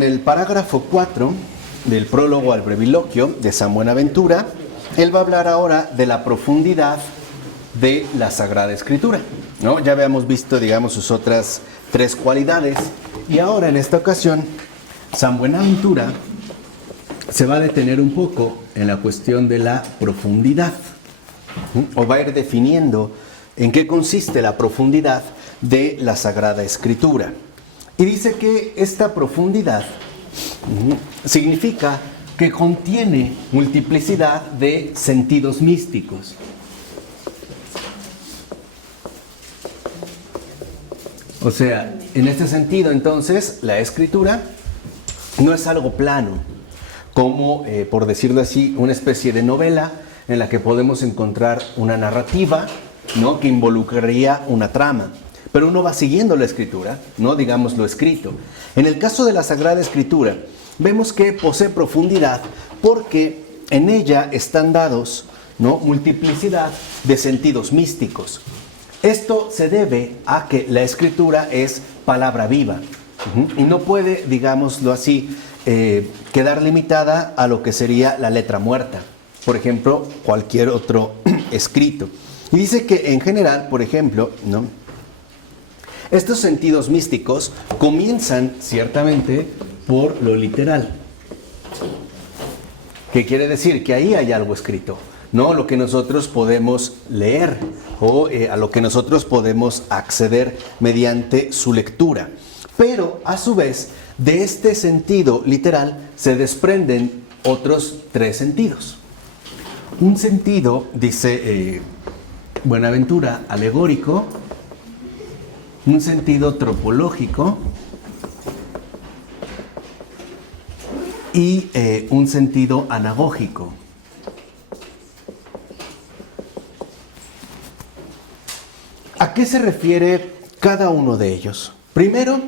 En el parágrafo 4 del prólogo al breviloquio de San Buenaventura, él va a hablar ahora de la profundidad de la Sagrada Escritura, ¿no? Ya habíamos visto, digamos, sus otras tres cualidades, y ahora en esta ocasión San Buenaventura se va a detener un poco en la cuestión de la profundidad, o va a ir definiendo en qué consiste la profundidad de la Sagrada Escritura. Y dice que esta profundidad significa que contiene multiplicidad de sentidos místicos. O sea, en este sentido, entonces, la Escritura no es algo plano, como, por decirlo así, una especie de novela en la que podemos encontrar una narrativa, ¿no?, que involucraría una trama. Pero uno va siguiendo la Escritura, no digamos lo escrito. En el caso de la Sagrada Escritura, vemos que posee profundidad porque en ella están dados, ¿no?, multiplicidad de sentidos místicos. Esto se debe a que la Escritura es palabra viva y no puede, digámoslo así, quedar limitada a lo que sería la letra muerta. Por ejemplo, cualquier otro escrito. Y dice que en general, por ejemplo, ¿no?, estos sentidos místicos comienzan ciertamente por lo literal. ¿Qué quiere decir? Que ahí hay algo escrito, ¿no? Lo que nosotros podemos leer o a lo que nosotros podemos acceder mediante su lectura. Pero a su vez, de este sentido literal se desprenden otros tres sentidos. Un sentido, dice Buenaventura, alegórico, un sentido tropológico y un sentido anagógico. ¿A qué se refiere cada uno de ellos? Primero,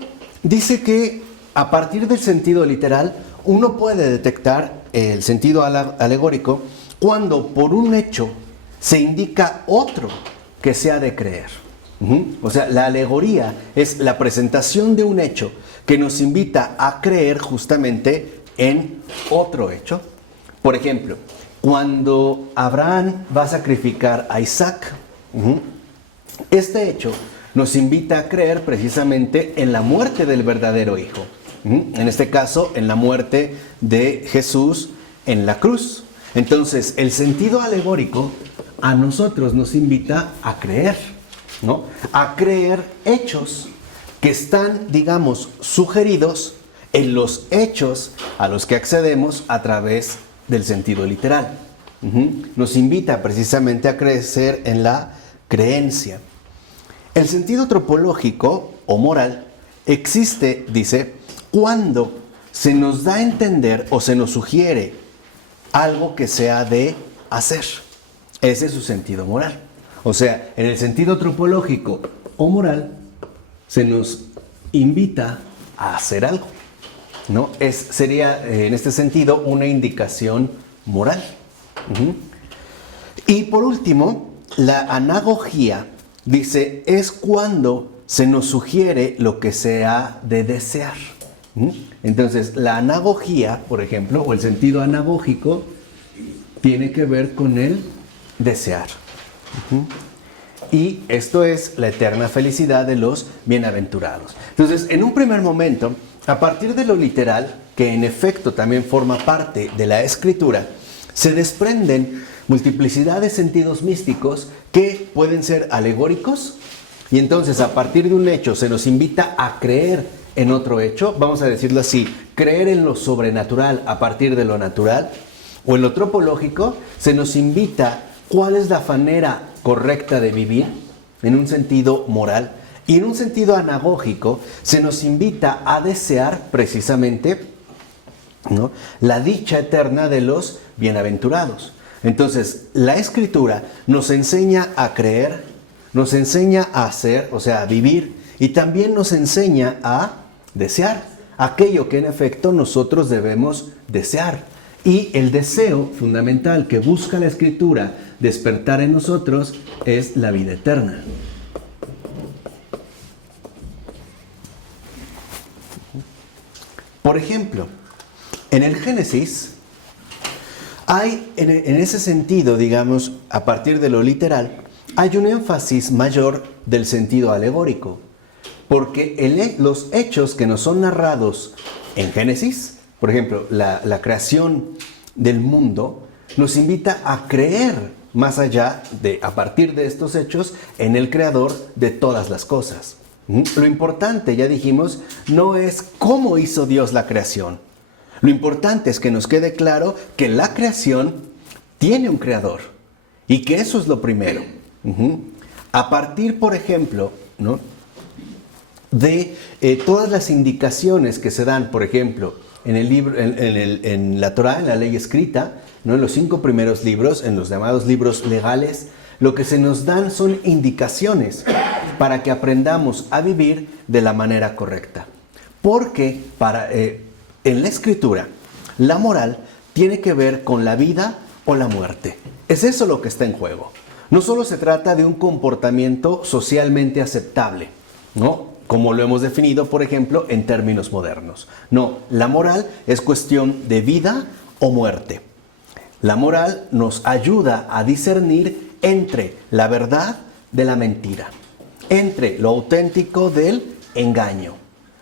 dice que a partir del sentido literal uno puede detectar el sentido alegórico cuando por un hecho se indica otro que se ha de creer. O sea, la alegoría es la presentación de un hecho que nos invita a creer justamente en otro hecho. Por ejemplo, cuando Abraham va a sacrificar a Isaac, este hecho nos invita a creer precisamente en la muerte del verdadero hijo. En este caso, en la muerte de Jesús en la cruz. Entonces, el sentido alegórico a nosotros nos invita a creer, ¿no?, a creer hechos que están, digamos, sugeridos en los hechos a los que accedemos a través del sentido literal. Nos invita precisamente a crecer en la creencia. El sentido tropológico o moral existe, dice, cuando se nos da a entender o se nos sugiere algo que se ha de hacer. Ese es su sentido moral. O sea, en el sentido tropológico o moral, se nos invita a hacer algo, ¿no? Sería, en este sentido, una indicación moral. Y por último, la anagogía, dice, es cuando se nos sugiere lo que se ha de desear. Entonces, la anagogía, por ejemplo, o el sentido anagógico, tiene que ver con el desear. Y esto es la eterna felicidad de los bienaventurados. Entonces, en un primer momento, a partir de lo literal, que en efecto también forma parte de la Escritura, se desprenden multiplicidad de sentidos místicos que pueden ser alegóricos, y entonces a partir de un hecho se nos invita a creer en otro hecho, vamos a decirlo así, creer en lo sobrenatural a partir de lo natural, o en lo tropológico se nos invita cuál es la manera correcta de vivir en un sentido moral, y en un sentido anagógico se nos invita a desear precisamente, ¿no?, la dicha eterna de los bienaventurados. Entonces, la Escritura nos enseña a creer, nos enseña a hacer, o sea, a vivir, y también nos enseña a desear aquello que en efecto nosotros debemos desear. Y el deseo fundamental que busca la Escritura despertar en nosotros es la vida eterna. Por ejemplo, en el Génesis hay, en ese sentido, digamos, a partir de lo literal, hay un énfasis mayor del sentido alegórico, porque los hechos que nos son narrados en Génesis, por ejemplo, la creación del mundo, nos invita a creer más allá de, a partir de estos hechos, en el creador de todas las cosas. Lo importante, ya dijimos, no es cómo hizo Dios la creación. Lo importante es que nos quede claro que la creación tiene un creador y que eso es lo primero. A partir, por ejemplo, ¿no?, de todas las indicaciones que se dan, por ejemplo, en el libro, en la Torá, en la ley escrita, ¿no?, en los 5 primeros libros, en los llamados libros legales, lo que se nos dan son indicaciones para que aprendamos a vivir de la manera correcta. Porque en la escritura, la moral tiene que ver con la vida o la muerte. Es eso lo que está en juego. No solo se trata de un comportamiento socialmente aceptable, ¿no?, como lo hemos definido, por ejemplo, en términos modernos. No, la moral es cuestión de vida o muerte. La moral nos ayuda a discernir entre la verdad de la mentira, entre lo auténtico del engaño.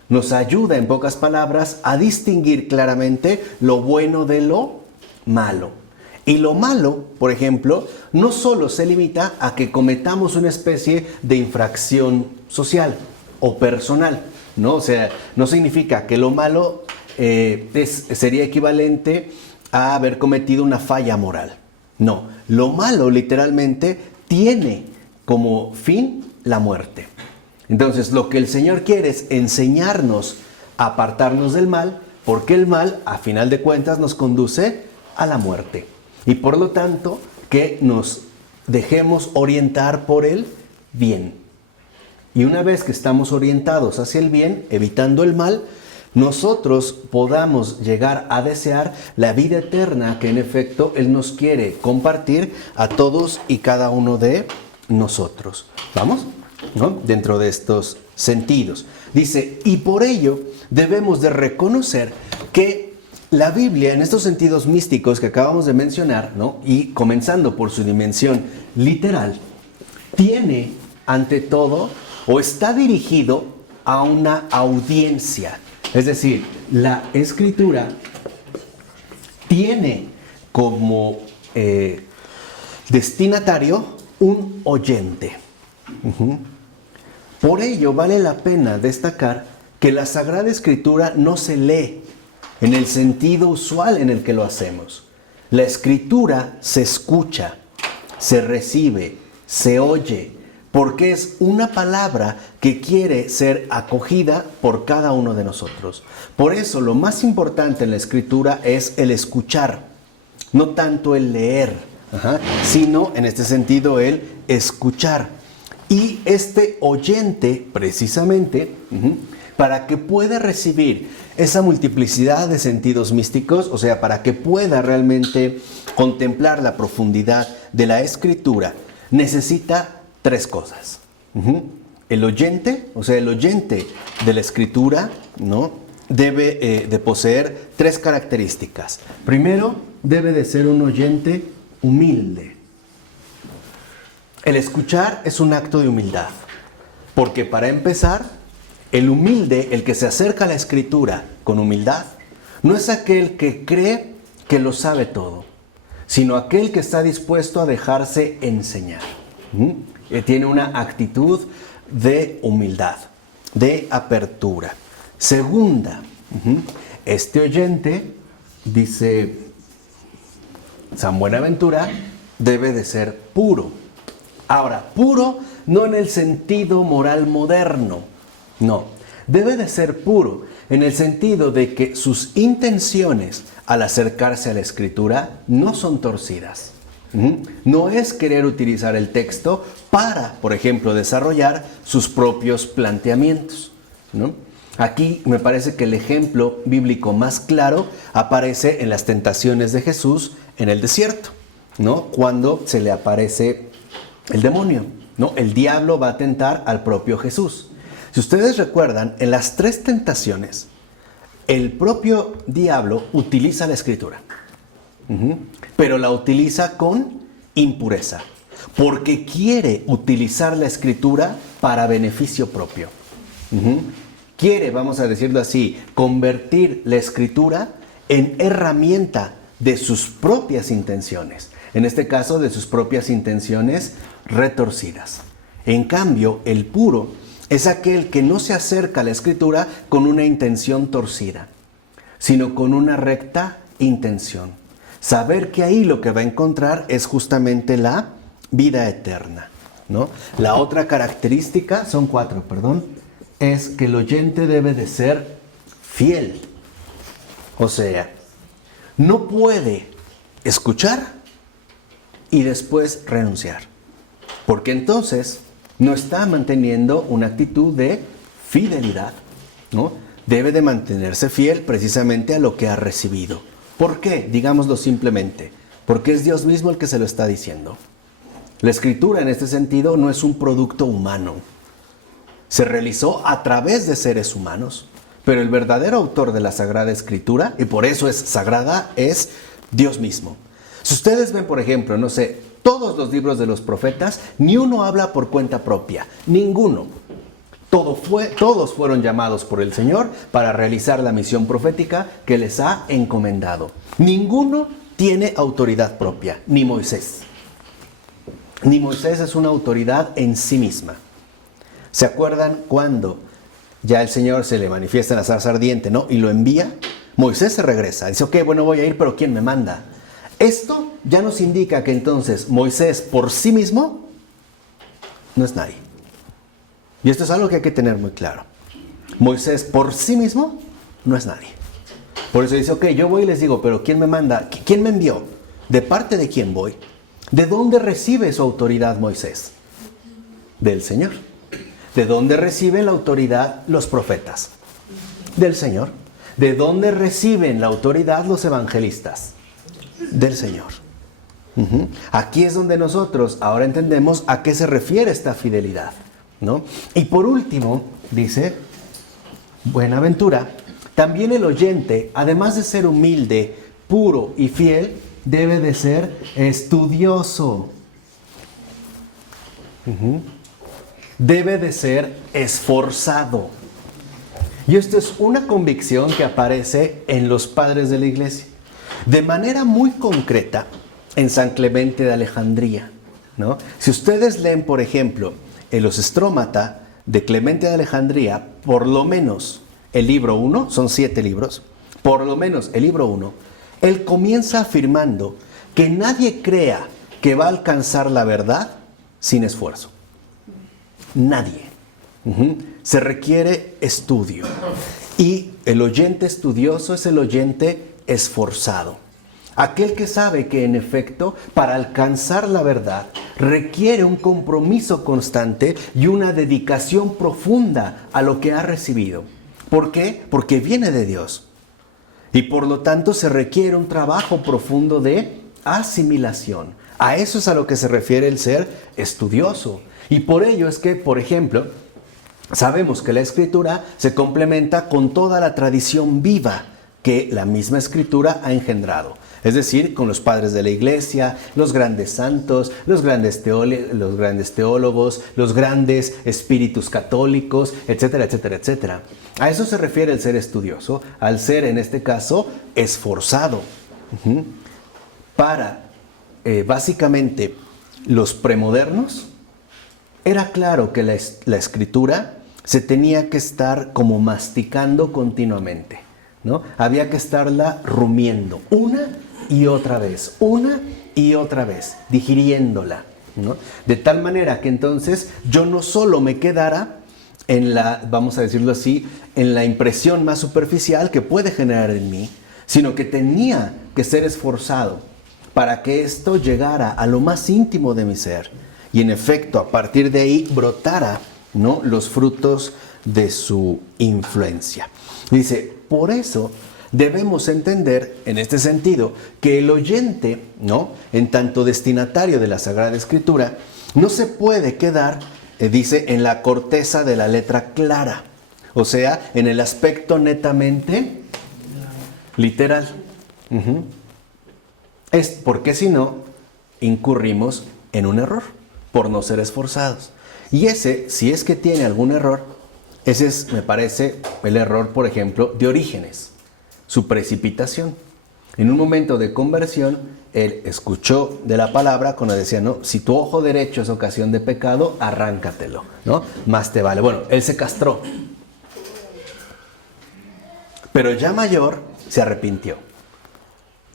Nos ayuda, en pocas palabras, a distinguir claramente lo bueno de lo malo. Y lo malo, por ejemplo, no solo se limita a que cometamos una especie de infracción social o personal, ¿no? O sea, no significa que lo malo sería equivalente a haber cometido una falla moral. No, lo malo literalmente tiene como fin la muerte. Entonces, lo que el Señor quiere es enseñarnos a apartarnos del mal, porque el mal, a final de cuentas, nos conduce a la muerte. Y por lo tanto, que nos dejemos orientar por el bien. Y una vez que estamos orientados hacia el bien, evitando el mal, nosotros podamos llegar a desear la vida eterna que en efecto Él nos quiere compartir a todos y cada uno de nosotros. ¿Vamos? ¿No? Dentro de estos sentidos. Dice, y por ello debemos de reconocer que la Biblia, en estos sentidos místicos que acabamos de mencionar, ¿no?, y comenzando por su dimensión literal, tiene ante todo o está dirigido a una audiencia. Es decir, la Escritura tiene como destinatario un oyente. Por ello vale la pena destacar que la Sagrada Escritura no se lee en el sentido usual en el que lo hacemos. La Escritura se escucha, se recibe, se oye, porque es una palabra que quiere ser acogida por cada uno de nosotros. Por eso lo más importante en la Escritura es el escuchar, no tanto el leer, sino en este sentido el escuchar. Y este oyente, precisamente, para que pueda recibir esa multiplicidad de sentidos místicos, o sea, para que pueda realmente contemplar la profundidad de la Escritura, necesita 3 cosas. El oyente, o sea, el oyente de la Escritura, ¿no?, debe de poseer 3 características. Primero, debe de ser un oyente humilde. El escuchar es un acto de humildad, porque para empezar, el humilde, el que se acerca a la Escritura con humildad, no es aquel que cree que lo sabe todo, sino aquel que está dispuesto a dejarse enseñar. Tiene una actitud de humildad, de apertura. Segunda, este oyente, dice San Buenaventura, debe de ser puro. Ahora, puro no en el sentido moral moderno, no, debe de ser puro en el sentido de que sus intenciones al acercarse a la Escritura no son torcidas. No es querer utilizar el texto para, por ejemplo, desarrollar sus propios planteamientos, ¿no? Aquí me parece que el ejemplo bíblico más claro aparece en las tentaciones de Jesús en el desierto, ¿no?, cuando se le aparece el demonio, ¿no? El diablo va a tentar al propio Jesús. Si ustedes recuerdan, en las 3 tentaciones, el propio diablo utiliza la escritura, pero la utiliza con impureza, porque quiere utilizar la escritura para beneficio propio. Quiere, vamos a decirlo así, convertir la escritura en herramienta de sus propias intenciones. En este caso, de sus propias intenciones retorcidas. En cambio, el puro es aquel que no se acerca a la escritura con una intención torcida, sino con una recta intención. Saber que ahí lo que va a encontrar es justamente la vida eterna, ¿no? La otra característica, son 4, es que el oyente debe de ser fiel. O sea, no puede escuchar y después renunciar, porque entonces no está manteniendo una actitud de fidelidad, ¿no? Debe de mantenerse fiel precisamente a lo que ha recibido. ¿Por qué? Digámoslo simplemente, porque es Dios mismo el que se lo está diciendo. La escritura en este sentido no es un producto humano. Se realizó a través de seres humanos, pero el verdadero autor de la Sagrada Escritura, y por eso es sagrada, es Dios mismo. Si ustedes ven, por ejemplo, no sé, todos los libros de los profetas, ni uno habla por cuenta propia, ninguno. Todos fueron llamados por el Señor para realizar la misión profética que les ha encomendado. Ninguno tiene autoridad propia, ni Moisés. Ni Moisés es una autoridad en sí misma. ¿Se acuerdan cuando ya el Señor se le manifiesta en la zarza ardiente, ¿no? Y lo envía? Moisés se regresa. Dice, ok, bueno, voy a ir, pero ¿quién me manda? Esto ya nos indica que entonces Moisés por sí mismo no es nadie. Y esto es algo que hay que tener muy claro. Moisés por sí mismo no es nadie. Por eso dice, ok, yo voy y les digo, pero ¿quién me manda? ¿Quién me envió? ¿De parte de quién voy? ¿De dónde recibe su autoridad Moisés? Del Señor. ¿De dónde reciben la autoridad los profetas? Del Señor. ¿De dónde reciben la autoridad los evangelistas? Del Señor. Aquí es donde nosotros ahora entendemos a qué se refiere esta fidelidad, ¿no? Y por último, dice Buenaventura, también el oyente, además de ser humilde, puro y fiel, debe de ser estudioso. Debe de ser esforzado. Y esto es una convicción que aparece en los padres de la iglesia. De manera muy concreta, en San Clemente de Alejandría, ¿no? Si ustedes leen, por ejemplo, en los Strómata de Clemente de Alejandría, por lo menos el libro 1, son 7 libros, por lo menos el libro 1, él comienza afirmando que nadie crea que va a alcanzar la verdad sin esfuerzo. Nadie. Se requiere estudio. Y el oyente estudioso es el oyente esforzado. Aquel que sabe que en efecto para alcanzar la verdad requiere un compromiso constante y una dedicación profunda a lo que ha recibido. ¿Por qué? Porque viene de Dios. Y por lo tanto se requiere un trabajo profundo de asimilación. A eso es a lo que se refiere el ser estudioso. Y por ello es que, por ejemplo, sabemos que la Escritura se complementa con toda la tradición viva que la misma Escritura ha engendrado. Es decir, con los padres de la Iglesia, los grandes santos, los grandes teólogos, los grandes espíritus católicos, etcétera, etcétera, etcétera. A eso se refiere el ser estudioso, al ser, en este caso, esforzado. Para, básicamente, los premodernos, era claro que la Escritura se tenía que estar como masticando continuamente, ¿no? Había que estarla rumiendo una y otra vez, digiriéndola, ¿no? De tal manera que entonces yo no solo me quedara en la, vamos a decirlo así, en la impresión más superficial que puede generar en mí, sino que tenía que ser esforzado para que esto llegara a lo más íntimo de mi ser. Y en efecto, a partir de ahí brotara, ¿no?, los frutos de su influencia. Dice, por eso debemos entender, en este sentido, que el oyente, ¿no?, en tanto destinatario de la Sagrada Escritura, no se puede quedar, dice, en la corteza de la letra clara, o sea, en el aspecto netamente literal. Es porque si no, incurrimos en un error por no ser esforzados. Y ese, si es que tiene algún error, ese es, me parece, el error, por ejemplo, de Orígenes, su precipitación. En un momento de conversión, él escuchó de la palabra cuando decía, no, si tu ojo derecho es ocasión de pecado, arráncatelo, ¿no? Más te vale. Bueno, él se castró. Pero ya mayor, se arrepintió.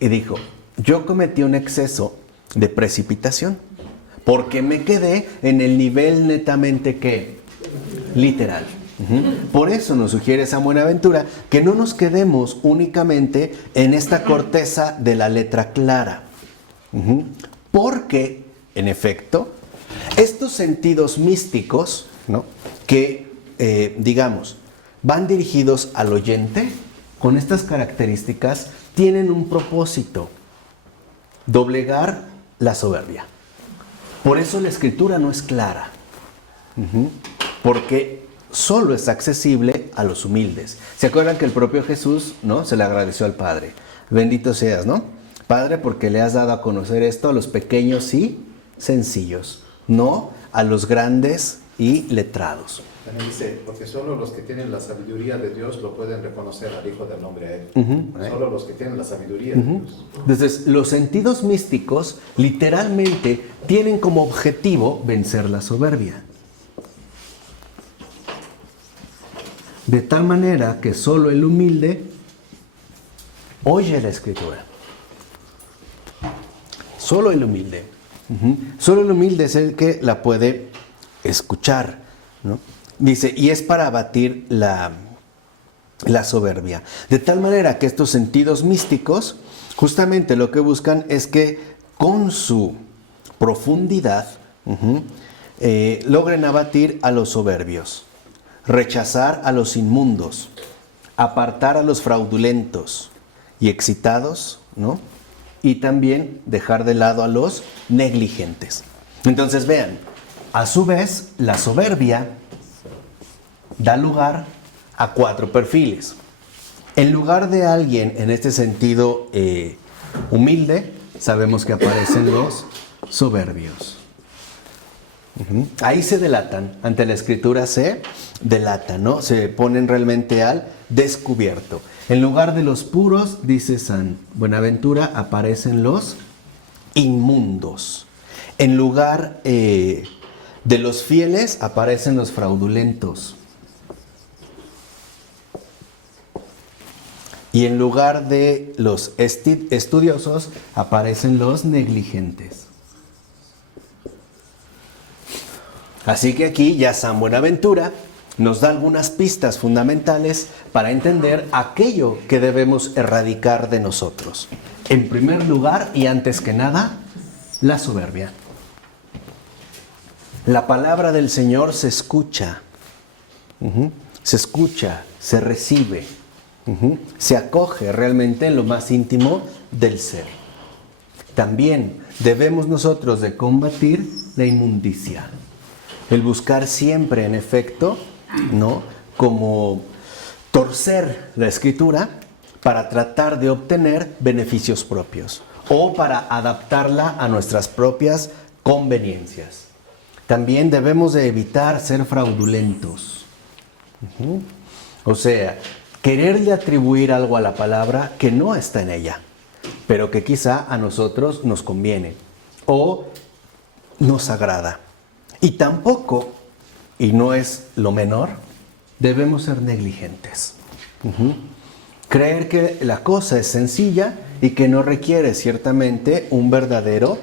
Y dijo, yo cometí un exceso de precipitación, porque me quedé en el nivel netamente que literal. Por eso nos sugiere San Buenaventura que no nos quedemos únicamente en esta corteza de la letra clara. Porque, en efecto, estos sentidos místicos, ¿no?, que, digamos, van dirigidos al oyente, con estas características, tienen un propósito: doblegar la soberbia. Por eso la escritura no es clara, porque solo es accesible a los humildes. ¿Se acuerdan que el propio Jesús, ¿no?, se le agradeció al Padre? Bendito seas, ¿no? Padre, porque le has dado a conocer esto a los pequeños y sencillos, no a los grandes y letrados. También dice, porque solo los que tienen la sabiduría de Dios lo pueden reconocer al Hijo del Hombre a Él. Solo los que tienen la sabiduría de Dios. Entonces, los sentidos místicos literalmente tienen como objetivo vencer la soberbia. De tal manera que solo el humilde oye la escritura. Solo el humilde. Solo el humilde es el que la puede escuchar, ¿no? Dice, y es para abatir la soberbia. De tal manera que estos sentidos místicos justamente lo que buscan es que con su profundidad logren abatir a los soberbios, rechazar a los inmundos, apartar a los fraudulentos y excitados, ¿no?, y también dejar de lado a los negligentes. Entonces vean, a su vez la soberbia da lugar a 4 perfiles. En lugar de alguien en este sentido humilde, sabemos que aparecen los soberbios. Ahí se delatan, ante la escritura se delatan, ¿no? Se ponen realmente al descubierto. En lugar de los puros, dice San Buenaventura, aparecen los inmundos. En lugar de los fieles, aparecen los fraudulentos. Y en lugar de los estudiosos, aparecen los negligentes. Así que aquí ya San Buenaventura nos da algunas pistas fundamentales para entender aquello que debemos erradicar de nosotros. En primer lugar, y antes que nada, la soberbia. La palabra del Señor se escucha, se recibe, se acoge realmente en lo más íntimo del ser. También debemos nosotros de combatir la inmundicia. El buscar siempre, en efecto, ¿no?, como torcer la escritura para tratar de obtener beneficios propios o para adaptarla a nuestras propias conveniencias. También debemos de evitar ser fraudulentos. O sea, quererle atribuir algo a la palabra que no está en ella, pero que quizá a nosotros nos conviene o nos agrada. Y tampoco, y no es lo menor, debemos ser negligentes. Creer que la cosa es sencilla y que no requiere ciertamente un verdadero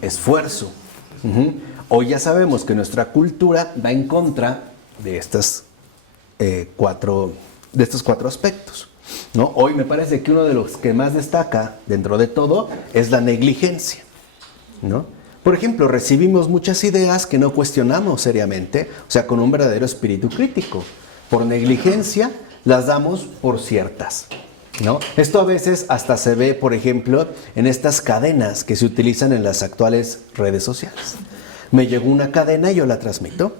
esfuerzo. Hoy ya sabemos que nuestra cultura va en contra de estos 4 aspectos, ¿no? Hoy me parece que uno de los que más destaca dentro de todo es la negligencia, ¿no? Por ejemplo, recibimos muchas ideas que no cuestionamos seriamente, o sea, con un verdadero espíritu crítico. Por negligencia las damos por ciertas, ¿no? Esto a veces hasta se ve, por ejemplo, en estas cadenas que se utilizan en las actuales redes sociales. Me llegó una cadena y yo la transmito,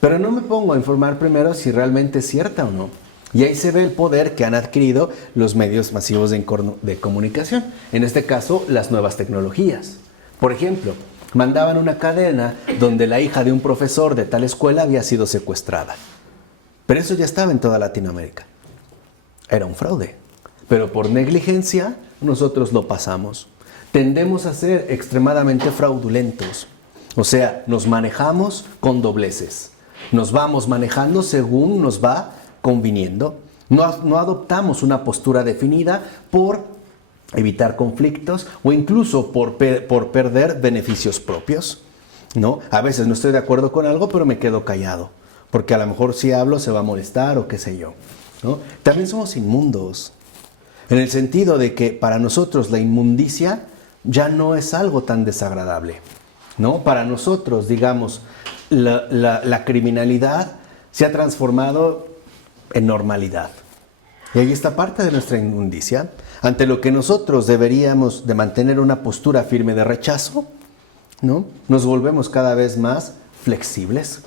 pero no me pongo a informar primero si realmente es cierta o no. Y ahí se ve el poder que han adquirido los medios masivos de comunicación. En este caso, las nuevas tecnologías. Por ejemplo, mandaban una cadena donde la hija de un profesor de tal escuela había sido secuestrada. Pero eso ya estaba en toda Latinoamérica. Era un fraude. Pero por negligencia, nosotros lo pasamos. Tendemos a ser extremadamente fraudulentos. O sea, nos manejamos con dobleces. Nos vamos manejando según nos va conviniendo. No adoptamos una postura definida por evitar conflictos o incluso por perder beneficios propios, ¿no? A veces no estoy de acuerdo con algo, pero me quedo callado, porque a lo mejor si hablo se va a molestar o qué sé yo, ¿no? También somos inmundos, en el sentido de que para nosotros la inmundicia ya no es algo tan desagradable, ¿no? Para nosotros, digamos, la criminalidad se ha transformado en normalidad. Y ahí está parte de nuestra inmundicia, ante lo que nosotros deberíamos de mantener una postura firme de rechazo, ¿no? Nos volvemos cada vez más flexibles,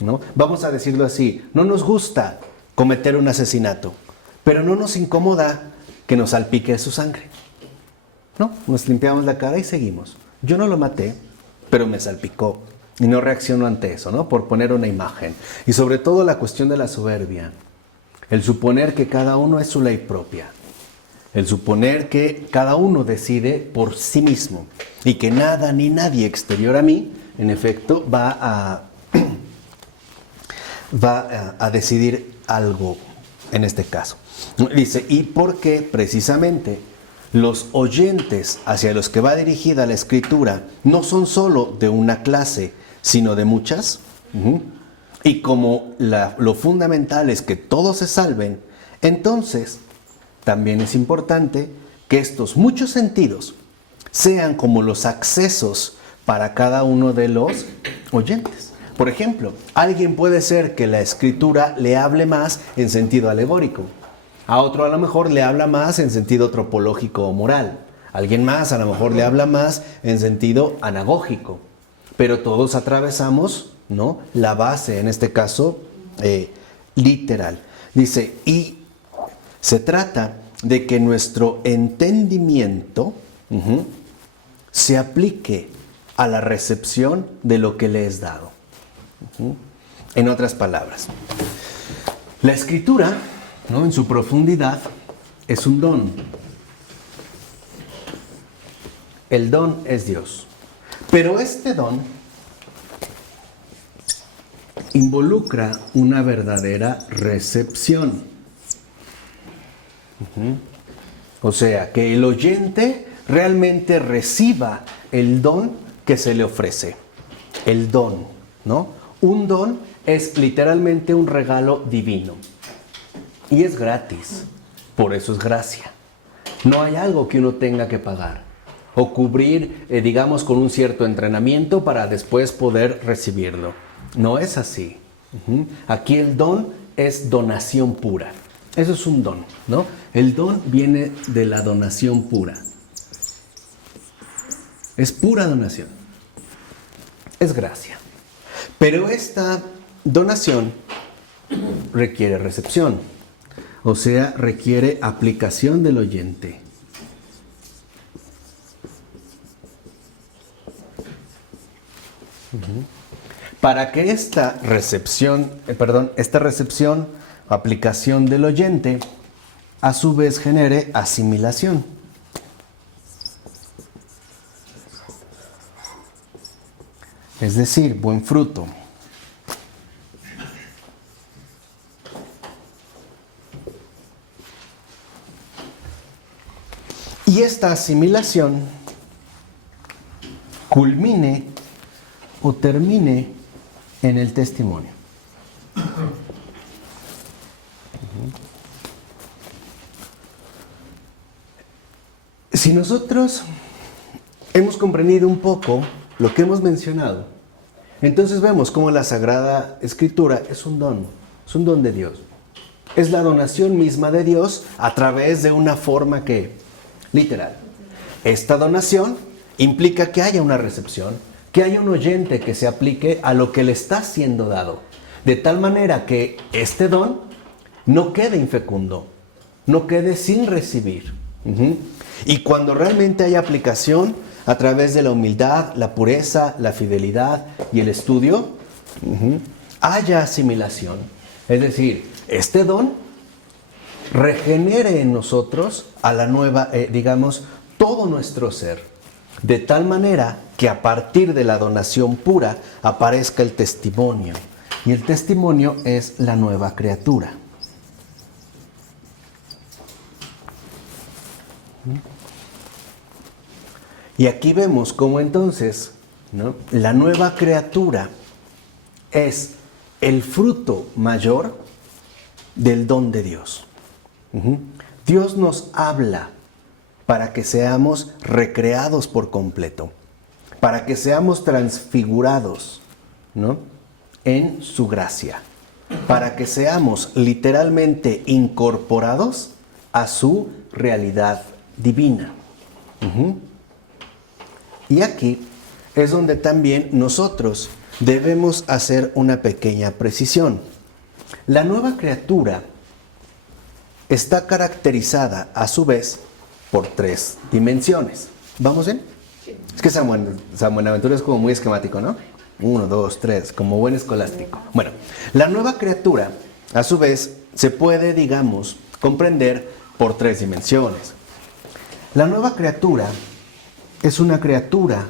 ¿no? Vamos a decirlo así, no nos gusta cometer un asesinato, pero no nos incomoda que nos salpique su sangre, ¿no? Nos limpiamos la cara y seguimos. Yo no lo maté, pero me salpicó y no reacciono ante eso, ¿no? Por poner una imagen. Y sobre todo la cuestión de la soberbia. El suponer que cada uno es su ley propia. El suponer que cada uno decide por sí mismo. Y que nada ni nadie exterior a mí, en efecto, va a decidir algo en este caso. Dice, y porque precisamente los oyentes hacia los que va dirigida la escritura no son solo de una clase, sino de muchas. Y como lo fundamental es que todos se salven, entonces también es importante que estos muchos sentidos sean como los accesos para cada uno de los oyentes. Por ejemplo, alguien puede ser que la escritura le hable más en sentido alegórico. A otro a lo mejor le habla más en sentido tropológico o moral. Alguien más a lo mejor le habla más en sentido anagógico. Pero todos atravesamos, ¿no?, la base, en este caso, literal. Dice, y se trata de que nuestro entendimiento se aplique a la recepción de lo que le es dado. En otras palabras, la escritura, ¿no?, en su profundidad, es un don. El don es Dios. Pero este don involucra una verdadera recepción. O sea, que el oyente realmente reciba el don que se le ofrece. El don, ¿no? Un don es literalmente un regalo divino. Y es gratis. Por eso es gracia. No hay algo que uno tenga que pagar o cubrir, digamos, con un cierto entrenamiento para después poder recibirlo. No es así. Aquí el don es donación pura. Eso es un don, ¿no? El don viene de la donación pura. Es pura donación. Es gracia. Pero esta donación requiere recepción. O sea, requiere aplicación del oyente. Para que esta recepción, aplicación del oyente, a su vez genere asimilación. Es decir, buen fruto. Y esta asimilación culmine o termine en el testimonio. Si nosotros hemos comprendido un poco lo que hemos mencionado, entonces vemos cómo la Sagrada Escritura es un don de Dios. Es la donación misma de Dios a través de una forma que, literal. Esta donación implica que haya una recepción, que haya un oyente que se aplique a lo que le está siendo dado, de tal manera que este don no quede infecundo, no quede sin recibir. Y cuando realmente hay aplicación a través de la humildad, la pureza, la fidelidad y el estudio, haya asimilación. Es decir, este don regenere en nosotros a la nueva, todo nuestro ser, de tal manera que a partir de la donación pura aparezca el testimonio. Y el testimonio es la nueva criatura. Y aquí vemos cómo entonces, ¿no?, la nueva criatura es el fruto mayor del don de Dios. Dios nos habla para que seamos recreados por completo, para que seamos transfigurados, ¿no?, en su gracia, para que seamos literalmente incorporados a su realidad divina. Y aquí es donde también nosotros debemos hacer una pequeña precisión. La nueva criatura está caracterizada a su vez por 3 dimensiones. ¿Vamos bien? Sí. Es que San Buenaventura es como muy esquemático, ¿no? 1, 2, 3, como buen escolástico. Bueno, la nueva criatura a su vez se puede, comprender por 3 dimensiones. La nueva criatura es una criatura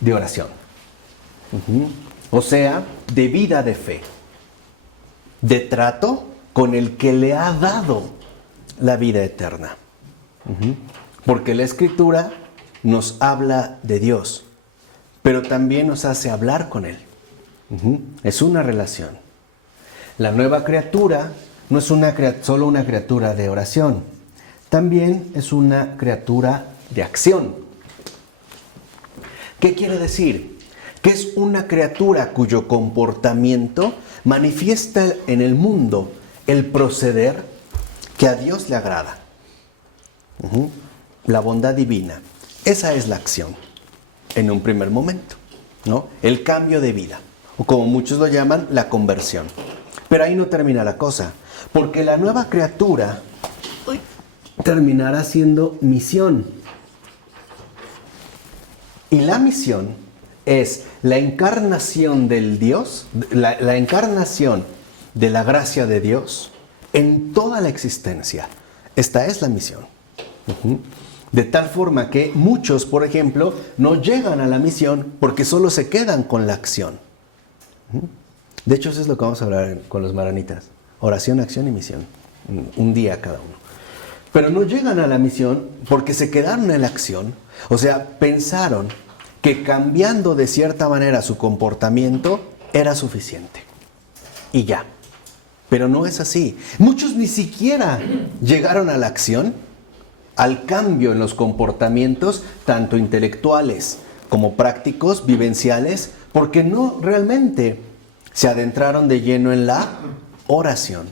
de oración. O sea, de vida de fe, de trato con el que le ha dado la vida eterna. Porque la Escritura nos habla de Dios, pero también nos hace hablar con Él. Es una relación. La nueva criatura no es solo una criatura de oración, también es una criatura de acción. ¿Qué quiere decir? Que es una criatura cuyo comportamiento manifiesta en el mundo el proceder que a Dios le agrada. La bondad divina. Esa es la acción en un primer momento, ¿no? El cambio de vida, o como muchos lo llaman, la conversión. Pero ahí no termina la cosa, porque la nueva criatura terminará siendo misión. Y la misión es la encarnación del Dios, la encarnación de la gracia de Dios en toda la existencia. Esta es la misión. De tal forma que muchos, por ejemplo, no llegan a la misión porque solo se quedan con la acción. De hecho, eso es lo que vamos a hablar con los maronitas. Oración, acción y misión. Un día cada uno. Pero no llegan a la misión porque se quedaron en la acción. O sea, pensaron que cambiando de cierta manera su comportamiento era suficiente. Y ya. Pero no es así. Muchos ni siquiera llegaron a la acción, al cambio en los comportamientos, tanto intelectuales como prácticos, vivenciales, porque no realmente se adentraron de lleno en la oración.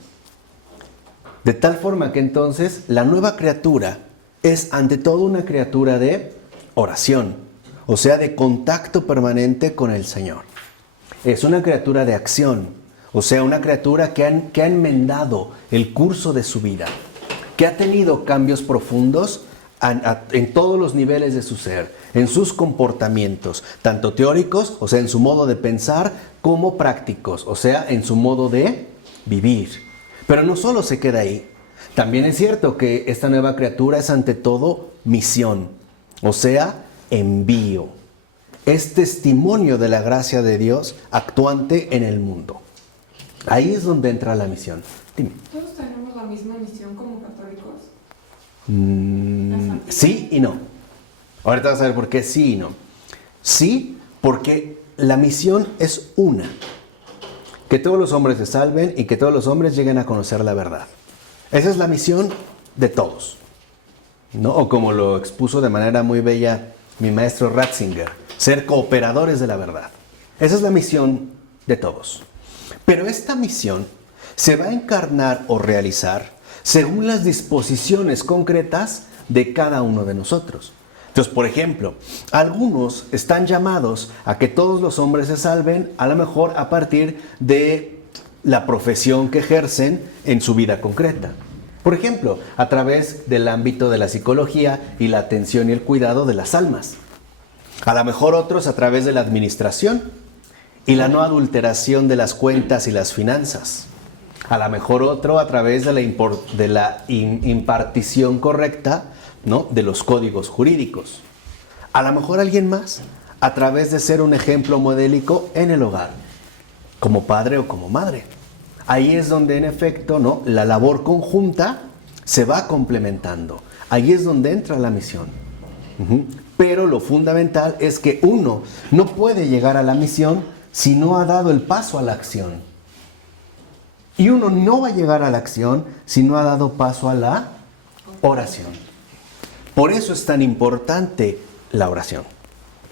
De tal forma que entonces la nueva criatura es ante todo una criatura de oración, o sea, de contacto permanente con el Señor. Es una criatura de acción, o sea, una criatura que ha enmendado el curso de su vida, que ha tenido cambios profundos en todos los niveles de su ser, en sus comportamientos, tanto teóricos, o sea, en su modo de pensar, como prácticos, o sea, en su modo de vivir. Pero no solo se queda ahí. También es cierto que esta nueva criatura es ante todo misión, o sea, envío. Es testimonio de la gracia de Dios actuante en el mundo. Ahí es donde entra la misión. Dime. ¿Todos tenemos la misma misión como católicos? Sí y no. Ahorita vas a ver por qué sí y no. Sí, porque la misión es una. Que todos los hombres se salven y que todos los hombres lleguen a conocer la verdad. Esa es la misión de todos, ¿no? O como lo expuso de manera muy bella mi maestro Ratzinger, ser cooperadores de la verdad. Esa es la misión de todos. Pero esta misión se va a encarnar o realizar según las disposiciones concretas de cada uno de nosotros. Entonces, por ejemplo, algunos están llamados a que todos los hombres se salven, a lo mejor a partir de la profesión que ejercen en su vida concreta. Por ejemplo, a través del ámbito de la psicología y la atención y el cuidado de las almas. A lo mejor otros a través de la administración y la no adulteración de las cuentas y las finanzas. A lo mejor otro a través de la impartición correcta, ¿no?, de los códigos jurídicos. A lo mejor alguien más a través de ser un ejemplo modélico en el hogar, como padre o como madre. Ahí es donde en efecto, ¿no?, la labor conjunta se va complementando. Ahí es donde entra la misión. Pero lo fundamental es que uno no puede llegar a la misión si no ha dado el paso a la acción. Y uno no va a llegar a la acción si no ha dado paso a la oración. Por eso es tan importante la oración,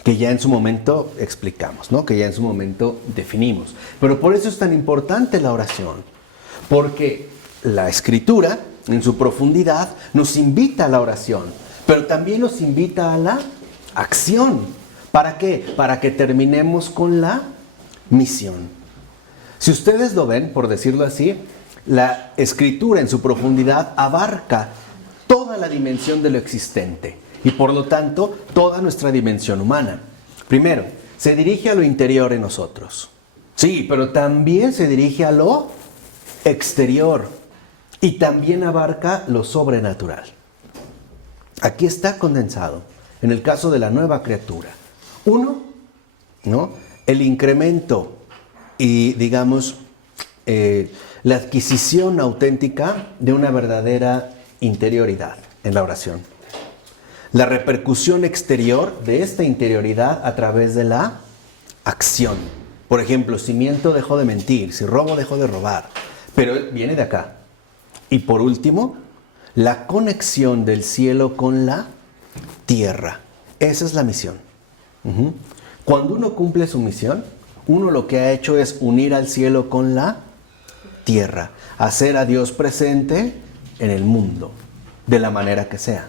que ya en su momento explicamos, ¿no?, que ya en su momento definimos. Pero por eso es tan importante la oración, porque la Escritura, en su profundidad, nos invita a la oración, pero también nos invita a la acción. ¿Para qué? Para que terminemos con la misión. Si ustedes lo ven, por decirlo así, la Escritura en su profundidad abarca toda la dimensión de lo existente y por lo tanto toda nuestra dimensión humana. Primero, se dirige a lo interior en nosotros. Sí, pero también se dirige a lo exterior y también abarca lo sobrenatural. Aquí está condensado, en el caso de la nueva criatura. Uno, ¿no?, el incremento y, digamos, la adquisición auténtica de una verdadera interioridad en la oración. La repercusión exterior de esta interioridad a través de la acción. Por ejemplo, si miento, dejo de mentir. Si robo, dejo de robar. Pero viene de acá. Y por último, la conexión del cielo con la tierra. Esa es la misión. Cuando uno cumple su misión, uno lo que ha hecho es unir al cielo con la tierra. Hacer a Dios presente en el mundo, de la manera que sea.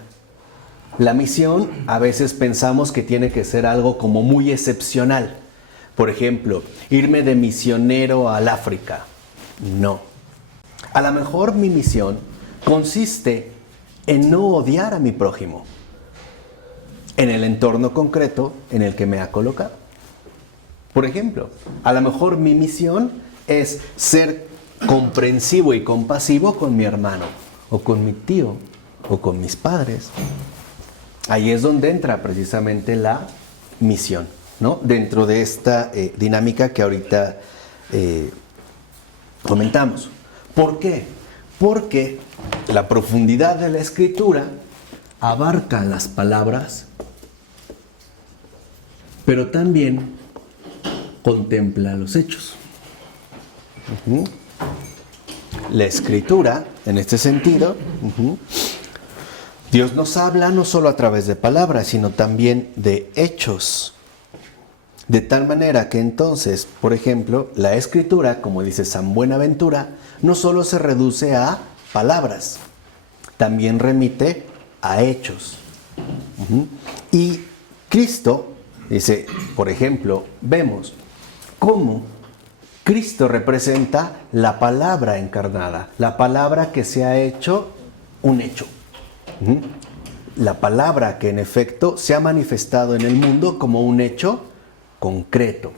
La misión a veces pensamos que tiene que ser algo como muy excepcional. Por ejemplo, irme de misionero al África. No. A lo mejor mi misión consiste en no odiar a mi prójimo en el entorno concreto en el que me ha colocado. Por ejemplo, a lo mejor mi misión es ser comprensivo y compasivo con mi hermano, o con mi tío, o con mis padres. Ahí es donde entra precisamente la misión, ¿no?, dentro de esta dinámica que ahorita comentamos. ¿Por qué? Porque la profundidad de la Escritura abarca las palabras, pero también contempla los hechos. La Escritura, en este sentido, Dios nos habla no solo a través de palabras, sino también de hechos. De tal manera que entonces, por ejemplo, la Escritura, como dice San Buenaventura, no solo se reduce a palabras, también remite a hechos. Y Cristo, dice, por ejemplo, vemos cómo Cristo representa la palabra encarnada, la palabra que se ha hecho un hecho. La palabra que en efecto se ha manifestado en el mundo como un hecho concreto.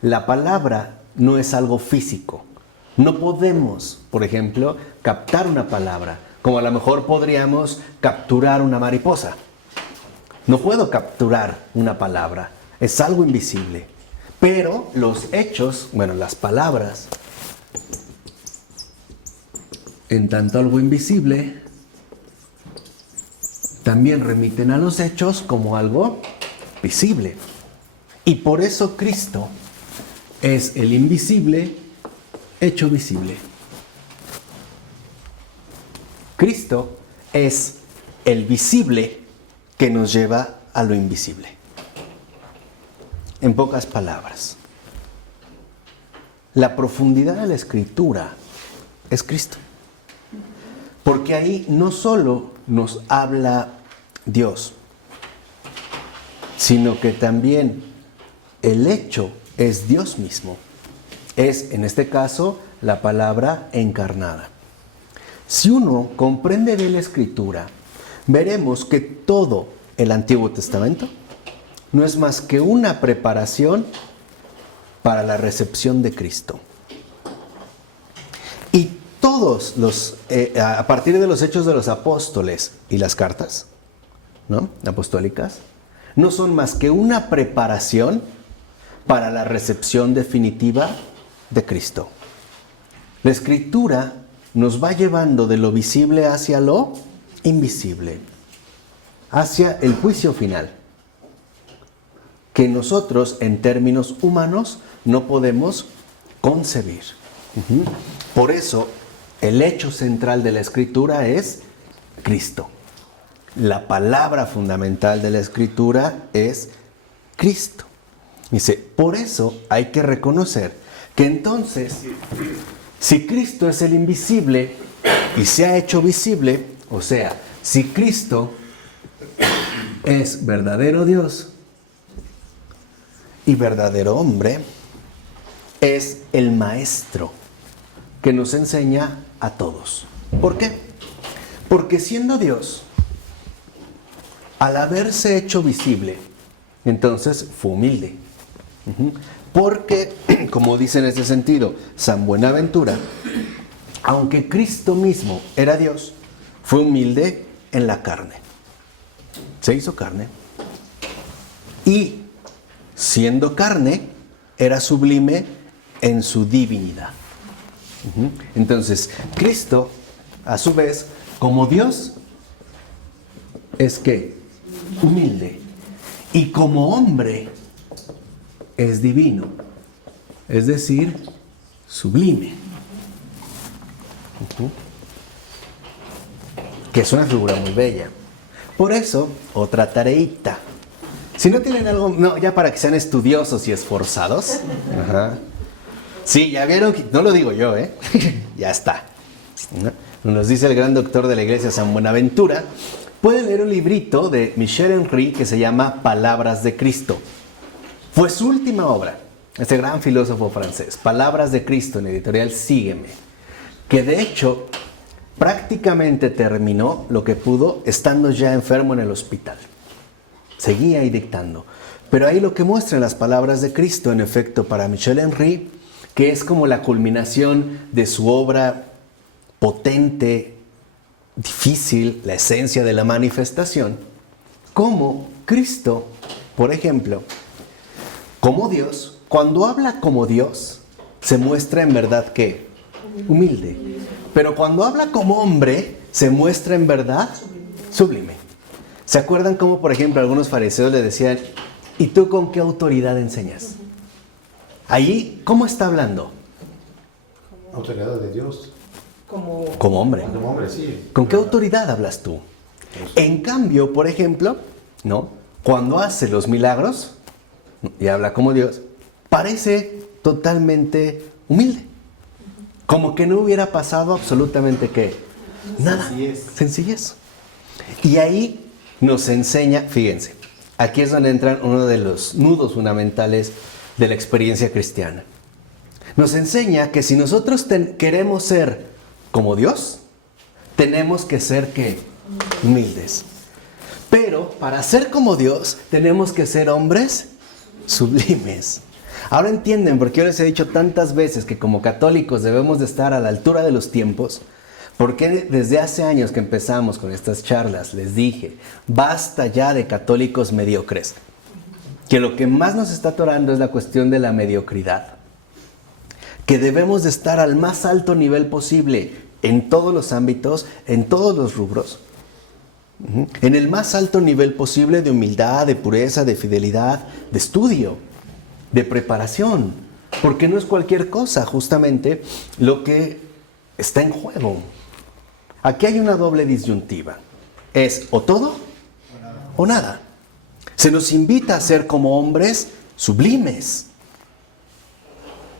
La palabra no es algo físico. No podemos, por ejemplo, captar una palabra, como a lo mejor podríamos capturar una mariposa. No puedo capturar una palabra, es algo invisible. Pero los hechos, las palabras, en tanto algo invisible, también remiten a los hechos como algo visible. Y por eso Cristo es el invisible hecho visible. Cristo es el visible que nos lleva a lo invisible. En pocas palabras, la profundidad de la Escritura es Cristo. Porque ahí no solo nos habla Dios, sino que también el hecho es Dios mismo. Es, en este caso, la palabra encarnada. Si uno comprende bien la Escritura, veremos que todo el Antiguo Testamento no es más que una preparación para la recepción de Cristo. Y todos a partir de los Hechos de los Apóstoles y las cartas, ¿no?, apostólicas, no son más que una preparación para la recepción definitiva de Cristo. La Escritura nos va llevando de lo visible hacia lo invisible, hacia el juicio final, que nosotros en términos humanos no podemos concebir. Por eso, el hecho central de la Escritura es Cristo. La palabra fundamental de la Escritura es Cristo. Dice, por eso hay que reconocer que entonces, si Cristo es el invisible y se ha hecho visible, o sea, si Cristo es verdadero Dios y verdadero hombre, es el maestro que nos enseña a todos. ¿Por qué? Porque siendo Dios, al haberse hecho visible, entonces fue humilde. Porque, como dice en este sentido San Buenaventura, aunque Cristo mismo era Dios, fue humilde en la carne. Se hizo carne. Y, siendo carne, era sublime en su divinidad. Entonces, Cristo, a su vez, como Dios, es que humilde. Y como hombre, es divino. Es decir, sublime. Que es una figura muy bella. Por eso, otra tareita. Si no tienen algo, no, ya para que sean estudiosos y esforzados. Sí, ya vieron, no lo digo yo, ya está. Nos dice el gran doctor de la Iglesia, San Buenaventura, pueden leer un librito de Michel Henry que se llama Palabras de Cristo. Fue su última obra, este gran filósofo francés, Palabras de Cristo, en editorial Sígueme, que de hecho prácticamente terminó lo que pudo estando ya enfermo en el hospital. Seguía ahí dictando. Pero ahí lo que muestran las Palabras de Cristo, en efecto, para Michel Henry, que es como la culminación de su obra potente, difícil, la esencia de la manifestación, como Cristo, por ejemplo, como Dios, cuando habla como Dios, se muestra en verdad ¿qué? Humilde. Pero cuando habla como hombre, se muestra en verdad sublime. ¿Se acuerdan cómo, por ejemplo, algunos fariseos le decían, ¿y tú con qué autoridad enseñas? Allí, ¿cómo está hablando? Autoridad de Dios. Como hombre. Como hombre, sí. ¿Con qué autoridad hablas tú? En cambio, por ejemplo, ¿no?, cuando hace los milagros y habla como Dios, parece totalmente humilde. Como que no hubiera pasado absolutamente ¿qué? Nada. Sencillez. Y ahí nos enseña, fíjense, aquí es donde entran uno de los nudos fundamentales de la experiencia cristiana. Nos enseña que si nosotros queremos ser como Dios, tenemos que ser ¿qué? Humildes. Pero para ser como Dios, tenemos que ser hombres sublimes. Ahora entienden por qué yo les he dicho tantas veces que como católicos debemos de estar a la altura de los tiempos. Porque desde hace años que empezamos con estas charlas les dije, basta ya de católicos mediocres. Que lo que más nos está atorando es la cuestión de la mediocridad. Que debemos de estar al más alto nivel posible en todos los ámbitos, en todos los rubros. En el más alto nivel posible de humildad, de pureza, de fidelidad, de estudio, de preparación. Porque no es cualquier cosa justamente lo que está en juego. Aquí hay una doble disyuntiva. Es o todo o nada. Se nos invita a ser como hombres sublimes.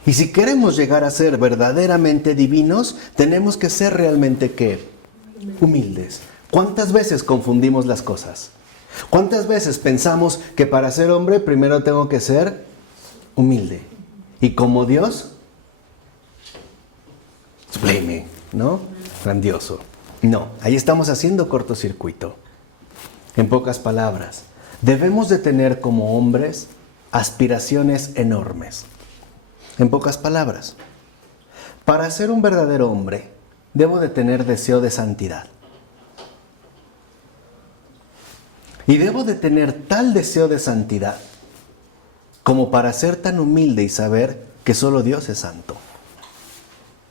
Y si queremos llegar a ser verdaderamente divinos, tenemos que ser realmente ¿qué? Humildes. ¿Cuántas veces confundimos las cosas? ¿Cuántas veces pensamos que para ser hombre primero tengo que ser humilde? Y como Dios, sublime, ¿no? Grandioso. No, ahí estamos haciendo cortocircuito. En pocas palabras, debemos de tener como hombres aspiraciones enormes. En pocas palabras, para ser un verdadero hombre, debo de tener deseo de santidad. Y debo de tener tal deseo de santidad como para ser tan humilde y saber que solo Dios es santo.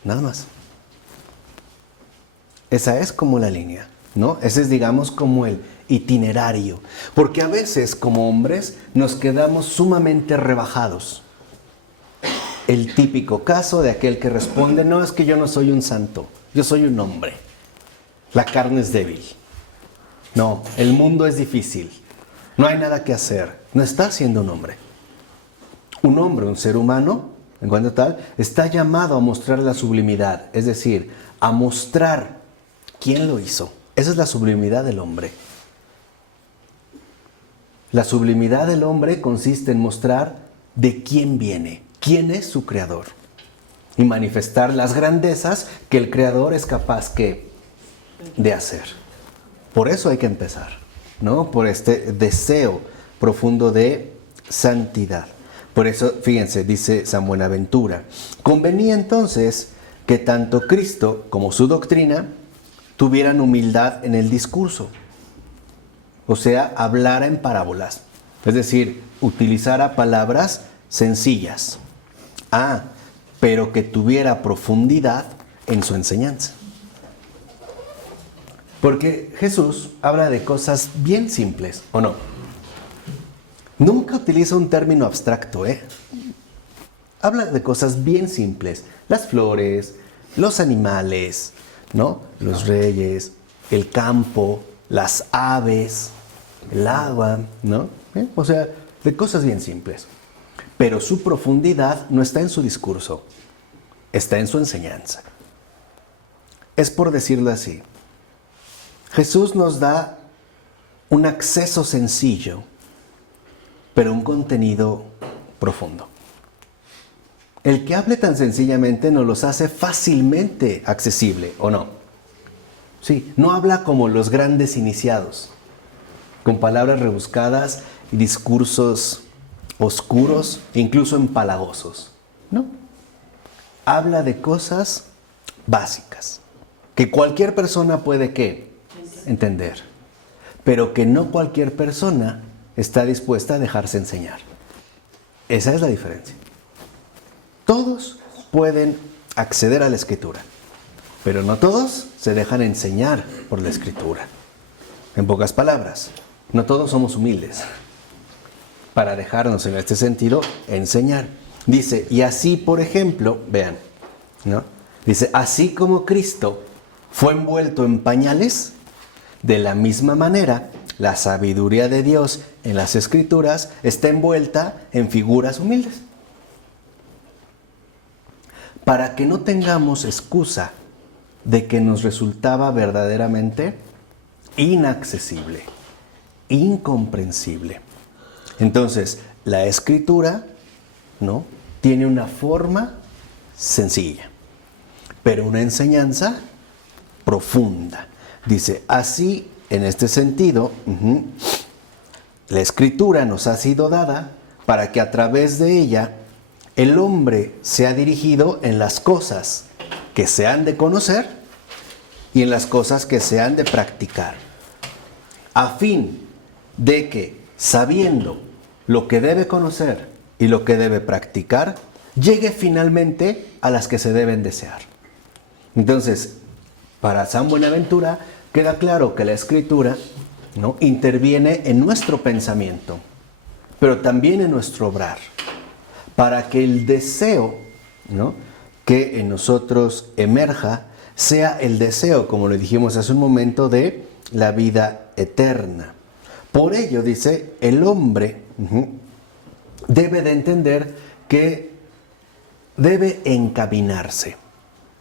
Nada más. Esa es como la línea, ¿no? Ese es, digamos, como el itinerario. Porque a veces, como hombres, nos quedamos sumamente rebajados. El típico caso de aquel que responde, no, es que yo no soy un santo, yo soy un hombre. La carne es débil. No, el mundo es difícil. No hay nada que hacer. No está siendo un hombre. Un hombre, un ser humano, en cuanto tal, está llamado a mostrar la sublimidad. Es decir, a mostrar quién lo hizo. Esa es la sublimidad del hombre. La sublimidad del hombre consiste en mostrar de quién viene, quién es su creador. Y manifestar las grandezas que el creador es capaz de hacer. Por eso hay que empezar, ¿no? Por este deseo profundo de santidad. Por eso, fíjense, dice San Buenaventura, convenía entonces que tanto Cristo como su doctrina tuvieran humildad en el discurso. O sea, hablara en parábolas. Es decir, utilizara palabras sencillas. Pero que tuviera profundidad en su enseñanza. Porque Jesús habla de cosas bien simples, ¿o no? Nunca utiliza un término abstracto, ¿eh? Habla de cosas bien simples. Las flores, los animales, ¿no? Los reyes, el campo, las aves, el agua, ¿no? O sea, de cosas bien simples. Pero su profundidad no está en su discurso, está en su enseñanza. Es por decirlo así. Jesús nos da un acceso sencillo, pero un contenido profundo. El que hable tan sencillamente nos los hace fácilmente accesible, ¿o no? Sí, no habla como los grandes iniciados, con palabras rebuscadas y discursos oscuros, incluso empalagosos. No. Habla de cosas básicas, que cualquier persona puede, ¿qué? Entender. Pero que no cualquier persona está dispuesta a dejarse enseñar. Esa es la diferencia. Todos pueden acceder a la Escritura, pero no todos se dejan enseñar por la Escritura. En pocas palabras, no todos somos humildes para dejarnos en este sentido enseñar. Dice, y así, por ejemplo, vean, ¿no? Dice, así como Cristo fue envuelto en pañales, de la misma manera, la sabiduría de Dios en las Escrituras está envuelta en figuras humildes. Para que no tengamos excusa de que nos resultaba verdaderamente inaccesible, incomprensible. Entonces, la Escritura, ¿no?, tiene una forma sencilla, pero una enseñanza profunda. Dice, así, en este sentido, la Escritura nos ha sido dada para que a través de ella el hombre sea dirigido en las cosas que se han de conocer y en las cosas que se han de practicar, a fin de que, sabiendo lo que debe conocer y lo que debe practicar, llegue finalmente a las que se deben desear. Entonces, para San Buenaventura queda claro que la Escritura, ¿no?, interviene en nuestro pensamiento, pero también en nuestro obrar, para que el deseo, ¿no?, que en nosotros emerja sea el deseo, como lo dijimos hace un momento, de la vida eterna. Por ello, dice, el hombre debe de entender que debe encaminarse,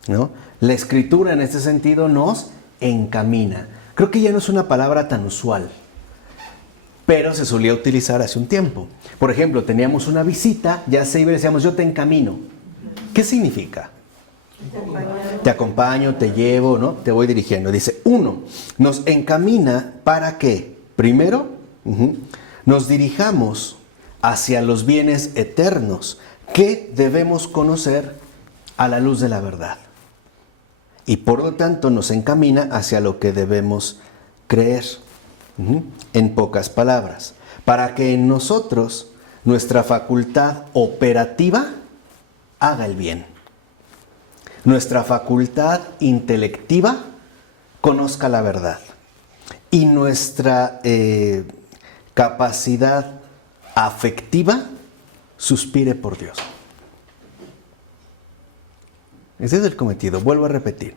¿no? La Escritura en este sentido nos encamina. Creo que ya no es una palabra tan usual, pero se solía utilizar hace un tiempo. Por ejemplo, teníamos una visita, ya se iba y decíamos, yo te encamino. ¿Qué significa? Te acompaño, te llevo, ¿no? Te voy dirigiendo. Dice, 1, nos encamina para que, primero, nos dirijamos hacia los bienes eternos que debemos conocer a la luz de la verdad. Y por lo tanto nos encamina hacia lo que debemos creer. En pocas palabras, para que en nosotros nuestra facultad operativa haga el bien. Nuestra facultad intelectiva conozca la verdad. Y nuestra capacidad afectiva suspire por Dios. Ese es el cometido. Vuelvo a repetir.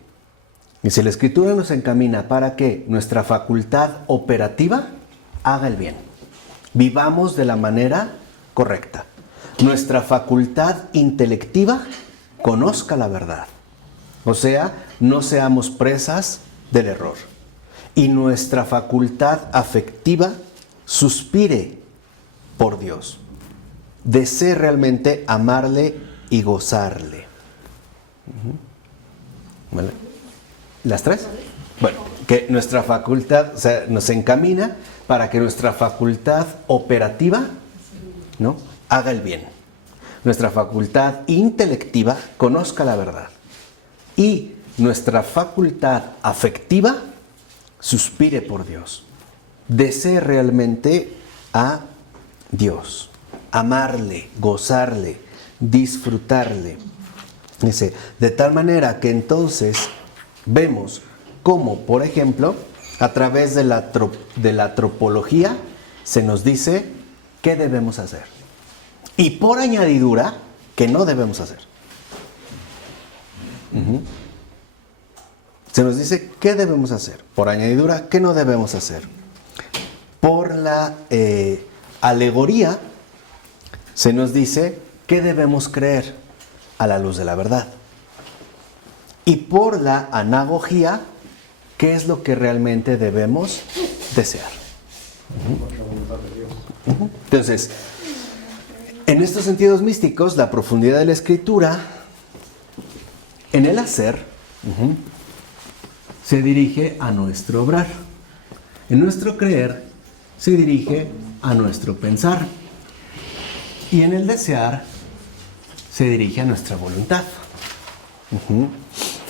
Dice, la Escritura nos encamina para que nuestra facultad operativa haga el bien. Vivamos de la manera correcta. Nuestra facultad intelectiva conozca la verdad. O sea, no seamos presas del error. Y nuestra facultad afectiva suspire por Dios. Desee realmente amarle y gozarle. ¿Vale? ¿Las tres? Bueno, que nuestra facultad, o sea, nos encamina para que nuestra facultad operativa, ¿no?, haga el bien. Nuestra facultad intelectiva conozca la verdad. Y nuestra facultad afectiva suspire por Dios. Desee realmente a Dios. Amarle, gozarle, disfrutarle. Dice, de tal manera que entonces vemos cómo, por ejemplo, a través de la tropología se nos dice qué debemos hacer. Y por añadidura, qué no debemos hacer. Se nos dice qué debemos hacer. Por añadidura, qué no debemos hacer. Por la alegoría se nos dice qué debemos creer a la luz de la verdad. Y por la anagogía, ¿qué es lo que realmente debemos desear? Entonces, en estos sentidos místicos, la profundidad de la Escritura, en el hacer, se dirige a nuestro obrar. En nuestro creer, se dirige a nuestro pensar. Y en el desear, se dirige a nuestra voluntad.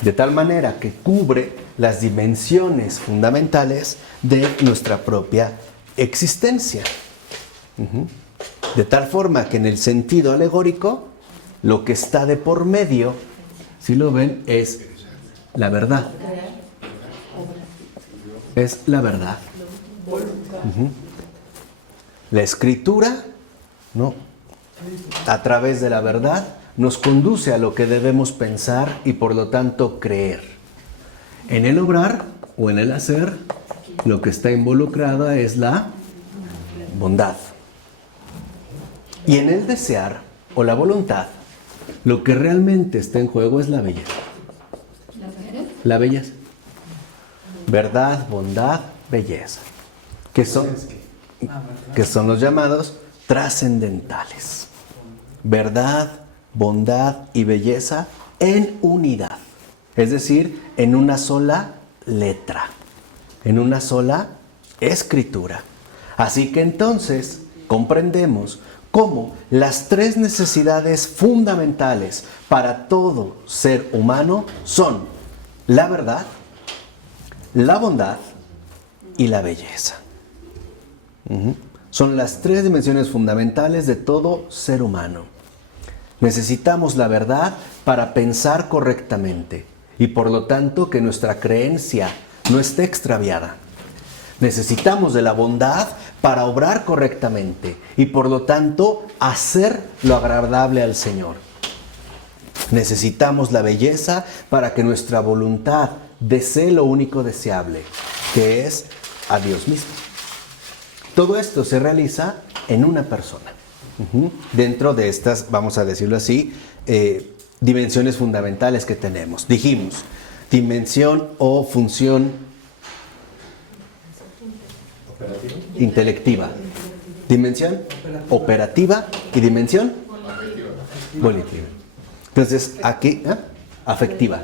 De tal manera que cubre las dimensiones fundamentales de nuestra propia existencia. De tal forma que en el sentido alegórico, lo que está de por medio, si lo ven, es la verdad. Es la verdad. La Escritura, ¿no?, a través de la verdad, nos conduce a lo que debemos pensar y por lo tanto creer. En el obrar o en el hacer, lo que está involucrada es la bondad. Y en el desear o la voluntad, lo que realmente está en juego es la belleza. La belleza. Verdad, bondad, belleza. Que son los llamados trascendentales. Verdad, bondad y belleza en unidad. Es decir, en una sola letra. En una sola escritura. Así que entonces comprendemos cómo las tres necesidades fundamentales para todo ser humano son la verdad, la bondad y la belleza. Son las tres dimensiones fundamentales de todo ser humano. Necesitamos la verdad para pensar correctamente y por lo tanto que nuestra creencia no esté extraviada. Necesitamos de la bondad para obrar correctamente y por lo tanto hacer lo agradable al Señor. Necesitamos la belleza para que nuestra voluntad desee lo único deseable, que es a Dios mismo. Todo esto se realiza en una persona. Dentro de estas, vamos a decirlo así, dimensiones fundamentales que tenemos. Dijimos, dimensión o función intelectiva, dimensión operativa y dimensión volitiva. Entonces, aquí, afectiva.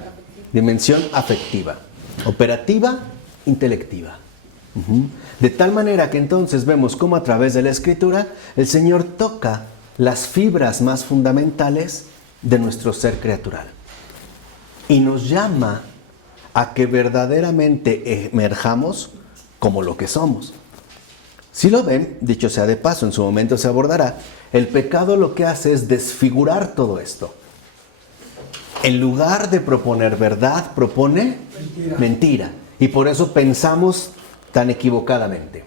Dimensión afectiva. Operativa, intelectiva. De tal manera que entonces vemos cómo a través de la Escritura el Señor toca las fibras más fundamentales de nuestro ser criatural y nos llama a que verdaderamente emerjamos como lo que somos. Si lo ven, dicho sea de paso, en su momento se abordará, el pecado lo que hace es desfigurar todo esto. En lugar de proponer verdad, propone mentira. Y por eso pensamos tan equivocadamente.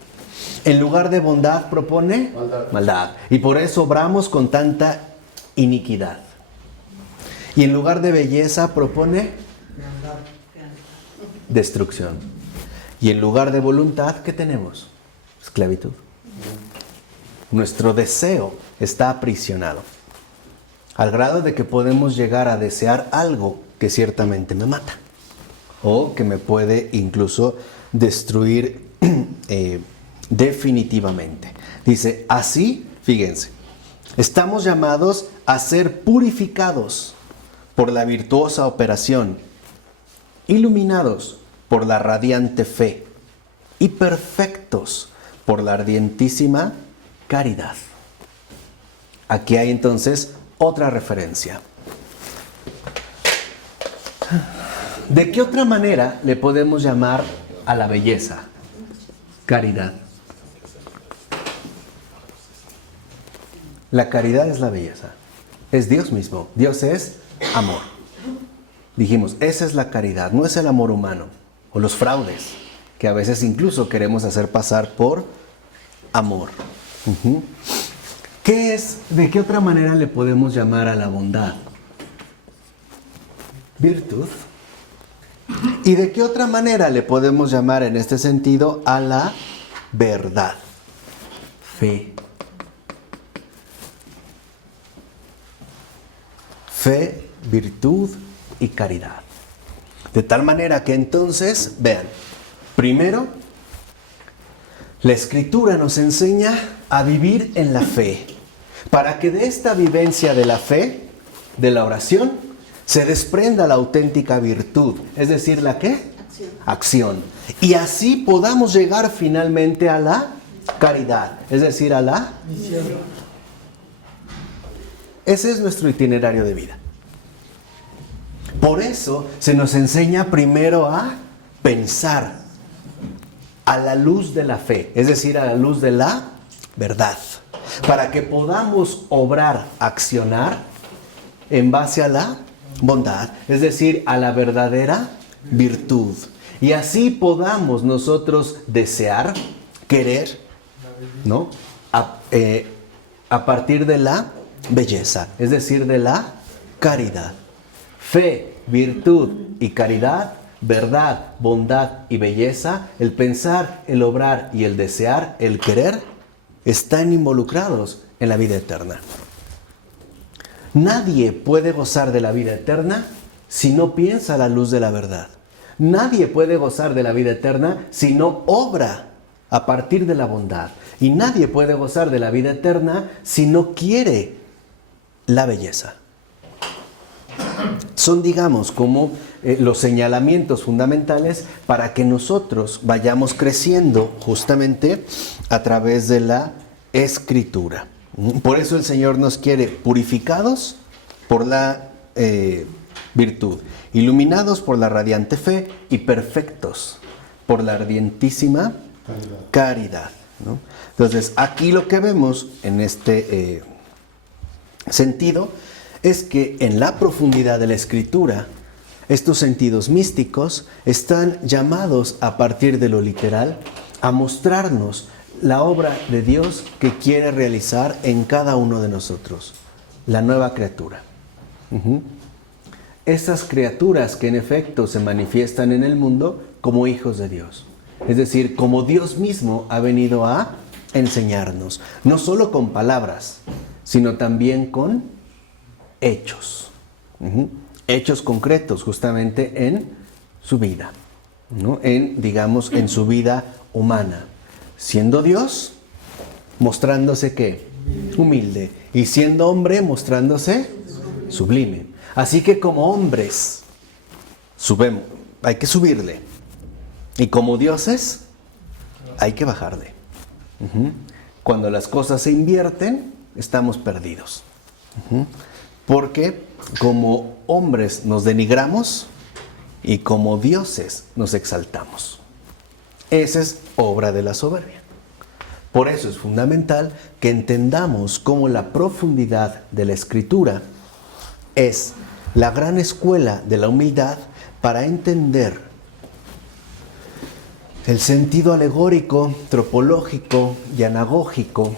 En lugar de bondad, propone maldad. Y por eso obramos con tanta iniquidad. Y en lugar de belleza, propone destrucción. Y en lugar de voluntad, ¿qué tenemos? Esclavitud. Nuestro deseo está aprisionado, al grado de que podemos llegar a desear algo que ciertamente me mata, o que me puede incluso destruir definitivamente. Dice, así, fíjense, estamos llamados a ser purificados por la virtuosa operación, iluminados por la radiante fe y perfectos por la ardientísima caridad. Aquí hay entonces otra referencia. ¿De qué otra manera le podemos llamar a la belleza? Caridad. La caridad es la belleza. Es Dios mismo. Dios es amor. Dijimos, esa es la caridad, no es el amor humano o los fraudes, que a veces incluso queremos hacer pasar por amor. ¿De qué otra manera le podemos llamar a la bondad? Virtud. ¿Y de qué otra manera le podemos llamar en este sentido a la verdad? Fe. Fe, virtud y caridad. De tal manera que entonces, vean, primero, la Escritura nos enseña a vivir en la fe, para que de esta vivencia de la fe, de la oración, se desprenda la auténtica virtud. Es decir, ¿la qué? Acción. Y así podamos llegar finalmente a la caridad. Es decir, a la misión. Ese es nuestro itinerario de vida. Por eso se nos enseña primero a pensar a la luz de la fe, es decir, a la luz de la verdad, para que podamos obrar, accionar en base a la bondad, es decir, a la verdadera virtud. Y así podamos nosotros desear, querer, ¿no? A partir de la belleza, es decir, de la caridad. Fe, virtud y caridad, verdad, bondad y belleza, el pensar, el obrar y el desear, el querer, están involucrados en la vida eterna. Nadie puede gozar de la vida eterna si no piensa a la luz de la verdad. Nadie puede gozar de la vida eterna si no obra a partir de la bondad. Y nadie puede gozar de la vida eterna si no quiere la belleza. Son, digamos, como los señalamientos fundamentales para que nosotros vayamos creciendo justamente a través de la Escritura. Por eso el Señor nos quiere purificados por la virtud, iluminados por la radiante fe y perfectos por la ardientísima caridad, ¿no? Entonces, aquí lo que vemos en este sentido es que en la profundidad de la Escritura, estos sentidos místicos están llamados a partir de lo literal a mostrarnos la obra de Dios que quiere realizar en cada uno de nosotros, la nueva criatura. Esas criaturas que en efecto se manifiestan en el mundo como hijos de Dios. Es decir, como Dios mismo ha venido a enseñarnos, no solo con palabras, sino también con hechos. Hechos concretos justamente en su vida, ¿no? Digamos, en su vida humana. Siendo Dios, mostrándose ¿qué? Humilde. Y siendo hombre, mostrándose sublime. Así que como hombres hay que subirle. Y como dioses, hay que bajarle. Cuando las cosas se invierten, estamos perdidos. Porque como hombres nos denigramos y como dioses nos exaltamos. Esa es obra de la soberbia. Por eso es fundamental que entendamos cómo la profundidad de la Escritura es la gran escuela de la humildad para entender el sentido alegórico, tropológico y anagógico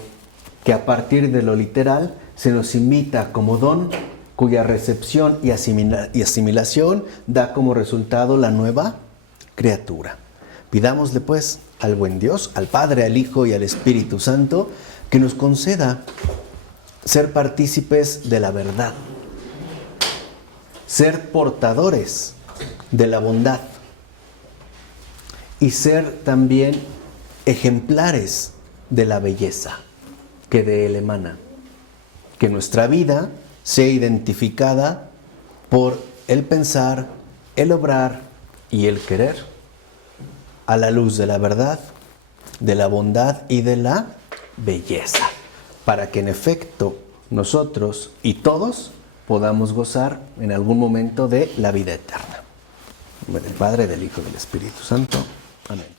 que a partir de lo literal se nos imita como don, cuya recepción y asimilación da como resultado la nueva criatura. Pidámosle pues al buen Dios, al Padre, al Hijo y al Espíritu Santo, que nos conceda ser partícipes de la verdad, ser portadores de la bondad y ser también ejemplares de la belleza que de Él emana. Que nuestra vida sea identificada por el pensar, el obrar y el querer a la luz de la verdad, de la bondad y de la belleza, para que en efecto nosotros y todos podamos gozar en algún momento de la vida eterna. En nombre del Padre, del Hijo y del Espíritu Santo. Amén.